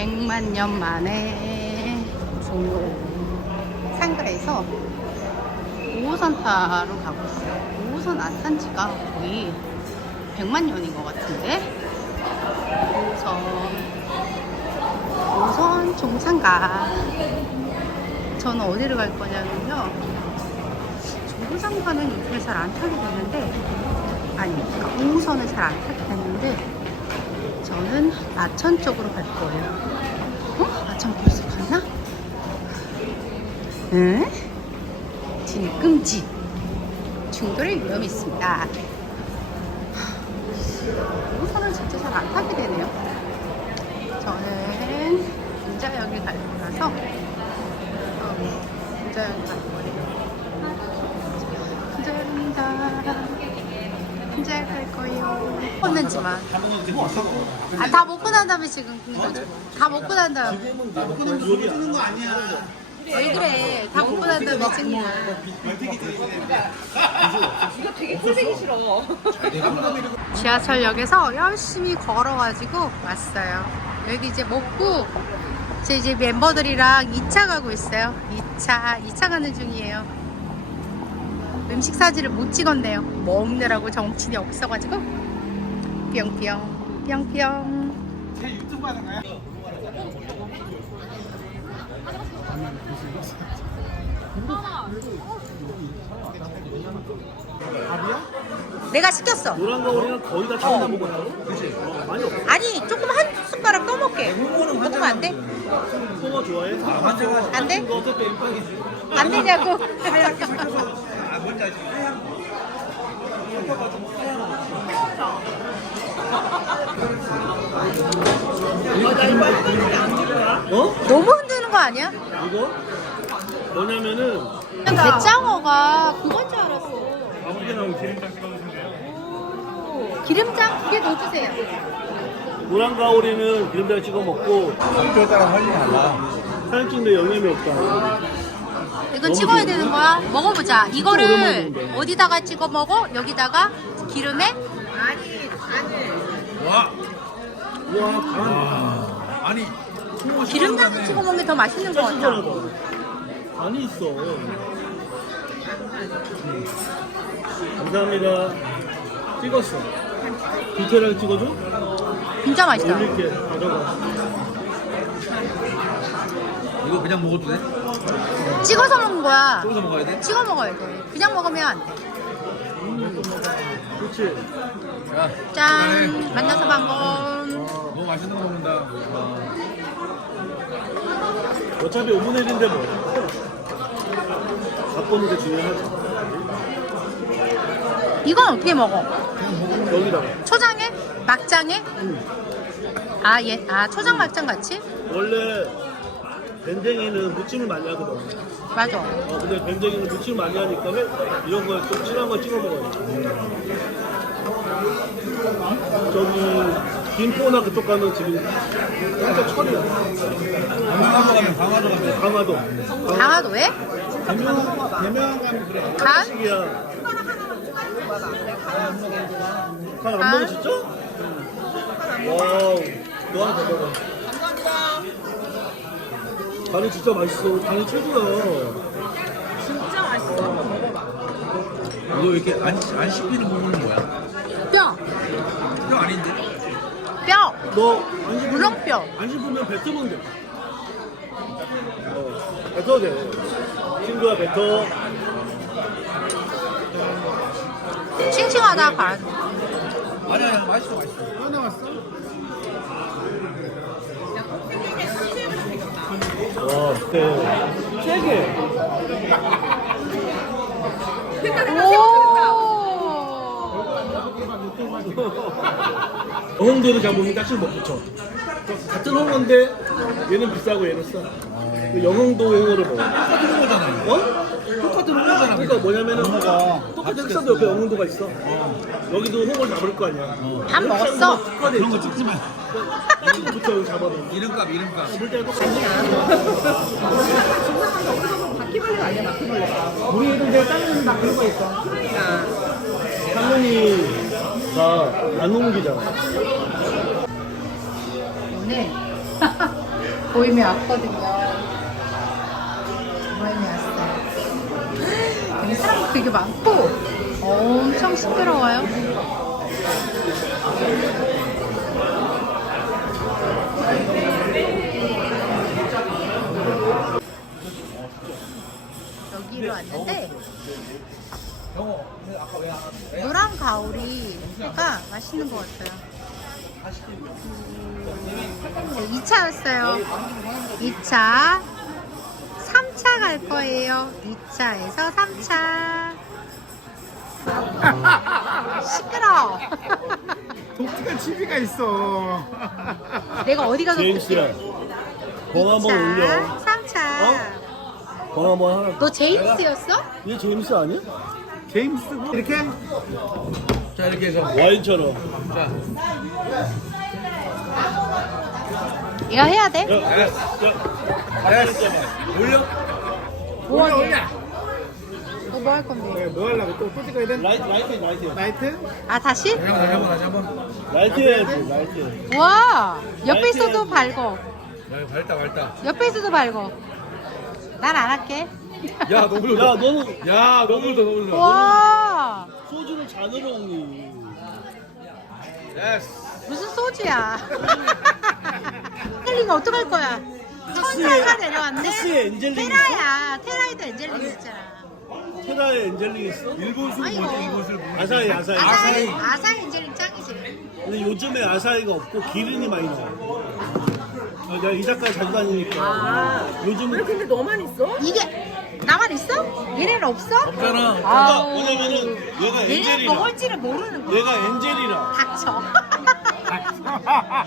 100만 년 만에 상가에서 5호선 타러 가고 있어요. 5호선 안 탄 지가 거의 100만 년인 것 같은데. 5호선, 5호선 종상가. 저는 어디를 갈 거냐면요. 종로상가는 요즘에 잘 안 타게 되는데, 아니, 그러니까 5호선은 잘안 타게 되는데, 저는 마천 쪽으로 갈 거예요. 어? 마천 벌써 갔나? 응? 뒤꿈치 중도를 위험이 있습니다. 우선은 진짜 잘 안 타게 되네요. 저는 인자역에 갈 거라서 어, 인자역에 갈 거예요. 인자역입니다. 인자역 갈 거예요. 었는지만 아, 다 먹고 난 다음에 지금 다 먹고 난 다음에. 왜 그래? 다 먹고 난 다음에 찍냐 이거 되게 꼴보기 싫어. 지하철역에서 열심히 걸어가지고 왔어요. 여기 이제 먹고 제 이제 멤버들이랑 2차 가고 있어요. 2차 2차 가는 중이에요 음식 사진을 못 찍었네요 먹느라고 정신이 없어가지고 뿅뿅 뿅뿅 내가 시켰어 노란 거울이랑 거의 다 잡아 먹었다고? 그치? 어, 많이 없어. 아니 조금 한 숟가락 떠먹게 먹으면 안 돼? 홍어 좋아해? 안 돼? 어차피 엠빵이지. 안 되냐고 어? 너무 흔드는 거 아니야? 이거? 뭐냐면은 배짱어가 그건 줄 알았어 아무게 나오지 기름장 두 개 넣어주세요 노란 가오리는 기름장 찍어 먹고 학교에 따라 할일 달라. 사진 찍는데 영향이 없다. 이건 찍어야 되는 거야? 먹어보자 이거를. 어디다가 찍어 먹어? 여기다가 기름에? 와, 우와, 간. 아니, 홍어 기름장 찍어 먹는 게 더 맛있는 거 같아. 간이 있어. 감사합니다. 찍었어. 디테일하게 찍어줘? 진짜 맛있다 올릴게. 가져가. 이거 그냥 먹어도 돼? 찍어서 먹는 거야 찍어서 먹어야 돼? 찍어 먹어야 돼 그냥 먹으면 안 돼 그렇지. 야, 짠 만나서 반가워 너무 맛있는 거 먹는다. 와. 어차피 5분의 1인데 뭐. 바꾸는 게 중요하지. 이건 어떻게 먹어? 여기다가. 초장에? 막장에? 아, 예, 아, 초장 막장 같이? 원래 밴댕이는 무침을 많이 하거든. 맞아. 어, 근데 밴댕이는 무침을 많이 하니까 이런 거좀 진한 거 찍어 먹어요. 저기 김포나 그쪽 가면 지금 살짝 철이야. 강화도 가면 강화도 가면 강화도. 강화도에? 대명 대명 가면 그래. 간? 시기야. 간안 먹어 진짜? 와우. 너 하나 더 먹어. 간이 진짜 맛있어. 간이 최고야. 진짜 맛있어. 이거 왜 이렇게 안, 안 씹히는 부분은 뭐야? 뼈. 이거 아닌데? 뼈. 너 안 씹으면 물렁뼈. 안 씹으면 뱉으면 돼. 어, 뱉어도 돼. 친구야 뱉어. 싱싱하다, 간. 아니 아니 맛있어 맛있어. 와, 네. 세게. 오. 홍도를 잡으면 까치 못 붙여. 같은 홍어인데 얘는 비싸고 얘는 싸. 그 영흥도 홍어를 먹어. 똑같은 거잖아요. 어? 똑같은 거잖아. 그러니까 뭐냐면은 홍어가 똑같이 비싼데 옆에 영흥도가 있어. 여기도 홍어를 잡을 거 아니야. 밥 먹었어? 그런 거 찍지 마. 부터 여기 잡아놔. 이름값 이름값. 물 때가 똑같아. 바퀴벌레가 아니야, 바퀴벌레가. 우리 애들 내가 따르는 다 그런 거 있어. 상윤이가 안 옮기잖아. 오늘 보임에 왔거든요. 사람 되게 많고 엄청 시끄러워요. 여기로 왔는데 노란 가오리가 맛있는 것 같아요. 네, 2차였어요. 2차. 3차 갈 거예요. 2차에서 3차. 시끄러. 독특한 취미가 있어. 내가 어디 가서 제임스야. 번 한번 올려. 3차. 번 한번 하나. 너 제임스였어? 얘 제임스 아니야? 제임스 이렇게 자 이렇게 해서 와인처럼. 자 이거 해야 돼? 야, 야, 올려 뭐 하게? 너뭐 할 건데? 네, 뭐 하려고 또, 또 찍어야 돼? 라이트, 라이트, 라이트. 나이트? 아 다시? 다시 한번 다시 한번 다시 한번 라이트 해야지, 라이트. 와 옆에 라이트 있어도. 밝어. 야 밝다 밝다 옆에 있어도 밝어. 난 안 할게. 야 너무 야, 너는 야 너무 더 너무 더와 소주를 잔으로 먹니? 됐어 무슨 소주야? 헷갈리면 어떡할 거야? 천사가 내려왔네. 엔젤링 테라야. 테라에도 엔젤링 있잖아. 테라에 엔젤링 있어? 일본 술 아이고. 뭐지 일본 술 뭐지 아사히, 아사히. 아사히 아사히 엔젤링 짱이지. 근데 요즘에 아사히가 없고 기린이 많이 나와. 어, 내가 이 작가 자주 다니니까. 아. 왜 요즘은 근데 너만 있어? 이게 나만 있어? 얘네는 없어? 없잖아 그러니까 뭐냐면은 얘가 얘네 엔젤이라. 먹을지를 모르는 거야. 얘가 엔젤이라. 닥쳐.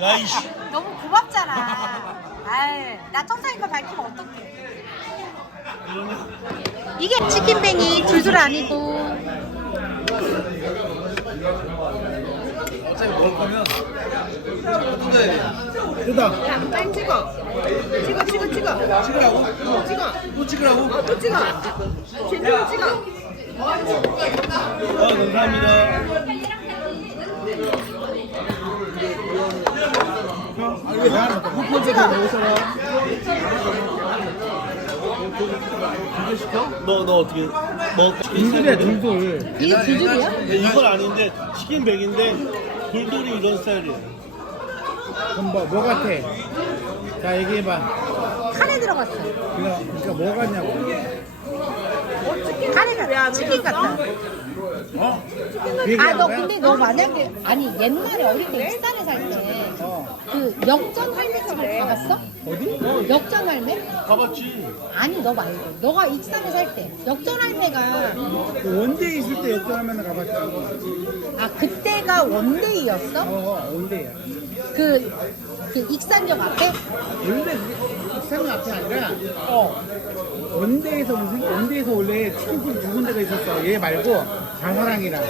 야이씨. 너무 고맙잖아. 아이, 나 천사인 거 밝히면 어떡해. 이게 치킨뱅이 둘둘 아니고 어차피 먹을 거면 뜯어야 돼 뜯어. 야, 빨리 찍어. 찍어, 찍어, 찍어. 찍으라고? 어, 찍어. 또 찍으라고? 어, 또 찍어. 젠장 찍어. 아, 감사합니다. 너, 너 어떻게, 뭐, 둘둘이야, 둘둘. 이게 둘둘이야? 이건 아닌데, 치킨 백인데, 돌돌이 이런 스타일이야. 그럼 뭐, 뭐 같아? 자, 얘기해봐. 칸에 들어갔어. 그러니까, 그러니까 뭐 같냐고. 칸에 가 치킨 같아. 어? 아 너 근데 너 만약에 아니 옛날에 어릴 때 익산에 살때 어. 그 역전 할매집을 가봤어? 어디? 어, 역전 할매? 가봤지. 아니 너 말고 너가 익산에 살 때 역전 할매가 그 원대에 있을 때 역전하면 가봤지. 아 그때가 원데이였어? 어, 원대야. 그, 그 익산역 앞에? 원래 익산 앞이 아니라, 어. 원대에서 무슨, 원대에서 원래 치킨집 두 군데가 있었어. 얘 말고, 다사랑이랑.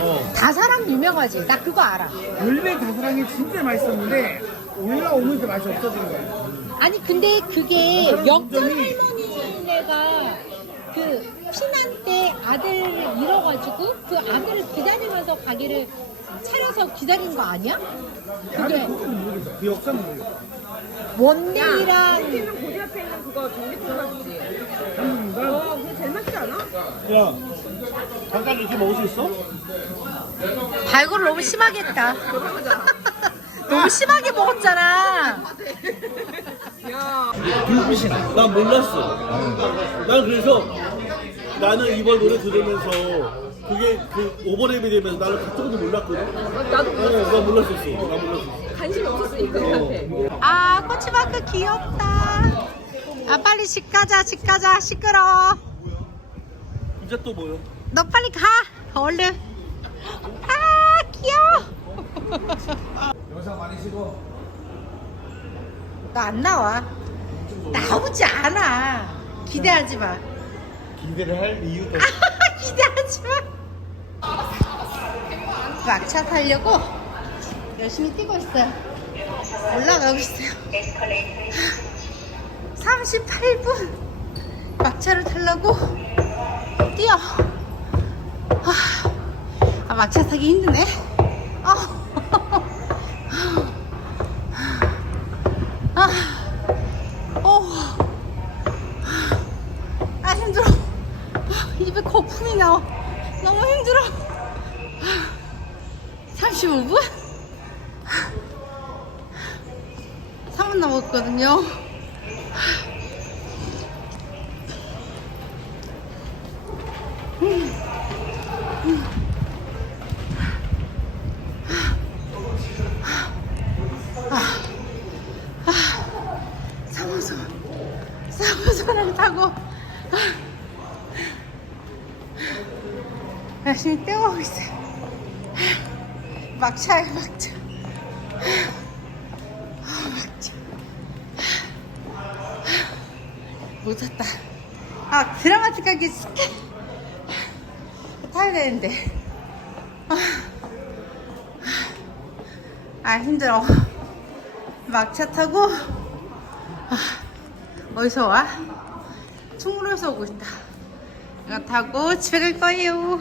어. 다사랑 유명하지. 나 그거 알아. 원래 다사랑이 진짜 맛있었는데, 올라오면서 맛이 없어진 거야. 아니 근데 그게 역전 점이- 할머니네가 그 피난 때 아들을 잃어가지고 그 아들을 기다리면서 가게를 차려서 기다린 거 아니야? 그게. 그 역사는 모르겠어. 원데이랑 치킨은 고지 앞에 있는 그거. 한국인가? 어, 그게 제일 맛있지 않아? 야, 잠깐 이렇게 먹을 수 있어? 발골을 너무 심하게 했다. 너무 심하게 먹었잖아. 야. 불빛이 나. 난 몰랐어. 난 그래서 나는 이번 노래 들으면서 그게 그 오버랩이 되면서 나는 같은 것도 몰랐거든. 나도 어, 나 몰랐었어. 나 몰랐어. 관심이 없었으니까 그한테. 아 꼬치마크 귀엽다. 아 빨리 집 가자 집 가자 시끄러. 이제 또 뭐요? 너 빨리 가 얼른. 아 귀여워. 영상 많이 찍어 너 안 나와. 나오지 않아. 기대하지 마. 기대를 할 이유도 기대하지 마. 그 막차 타려고 열심히 뛰고 있어요. 올라가고 있어요. 38분 막차를 타려고 뛰어. 아, 막차 타기 힘드네. 아, 아, 힘들어. 아, 입에 거품이 나와. 너무 힘들어. 35분? 3분 남았거든요. 사무소를 타고 열심히 뛰어가고 있어요. 막차예요 막차. 아, 막차. 못 탔다. 아 드라마틱하게 스케 타야 되는데. 아, 아 힘들어. 막차 타고 아, 어디서 와? 충무로에서 오고 있다. 이거 타고 집에 갈 거예요.